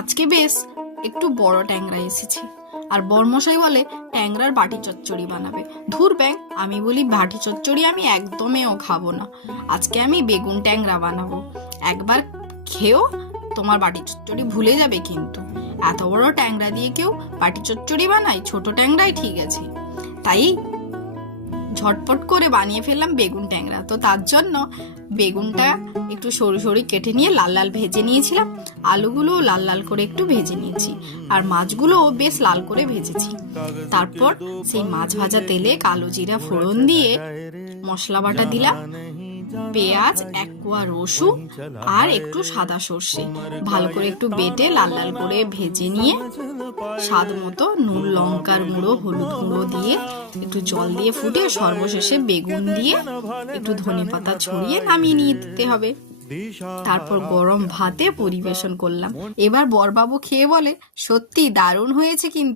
আজকে বেশ একটু বড় ট্যাংরা এসেছে। আর বরমশাই বলে ট্যাংরার বাটি চচ্চড়ি বানাবে। ধুর ব্যাং, আমি বলি বাটি চচ্চড়ি আমি একদমও খাবো না। আজকে আমি বেগুন ট্যাংরা বানাবো। একবার খেয়েও তোমার বাটি চচ্চড়ি ভুলে যাবে কিন্তু। এত বড় ট্যাংরা দিয়ে কেউ বাটি চচ্চড়ি বানায়? ছোট ট্যাংরাই ঠিক আছে। তাই ঝটপট করে বানিয়ে ফেললাম বেগুন ট্যাংরা। তো তার জন্য বেগুনটা একটু সরু সরু কেটে নিয়ে লাল লাল ভেজে নিয়েছিলাম। আলুগুলো লাল লাল করে একটু ভেজে নিয়েছি, আর মাছগুলোও বেশ লাল করে ভেজেছি। তারপর সেই মাছ ভাজা তেলে কালো জিরা ফোড়ন দিয়ে মশলা বাটা দিলাম, পেঁয়াজ, এক কোয়া রসুন আর একটু সাদা সর্ষে ভালো করে একটু বেটে লাল লাল করে ভেজে নিয়ে স্বাদ মতো নুন, লঙ্কার গুঁড়ো, হলুদ গুঁড়ো দিয়ে একটু জল দিয়ে ফুটিয়ে সর্বশেষে বেগুন দিয়ে একটু ধনেপাতা ছড়িয়ে নামিয়ে নিয়ে দিতে হবে। তারপর গরম ভাতে পরিবেশন করলাম। এবার বরবাবু খেয়ে বলে, সত্যি দারুণ হয়েছে কিন্তু।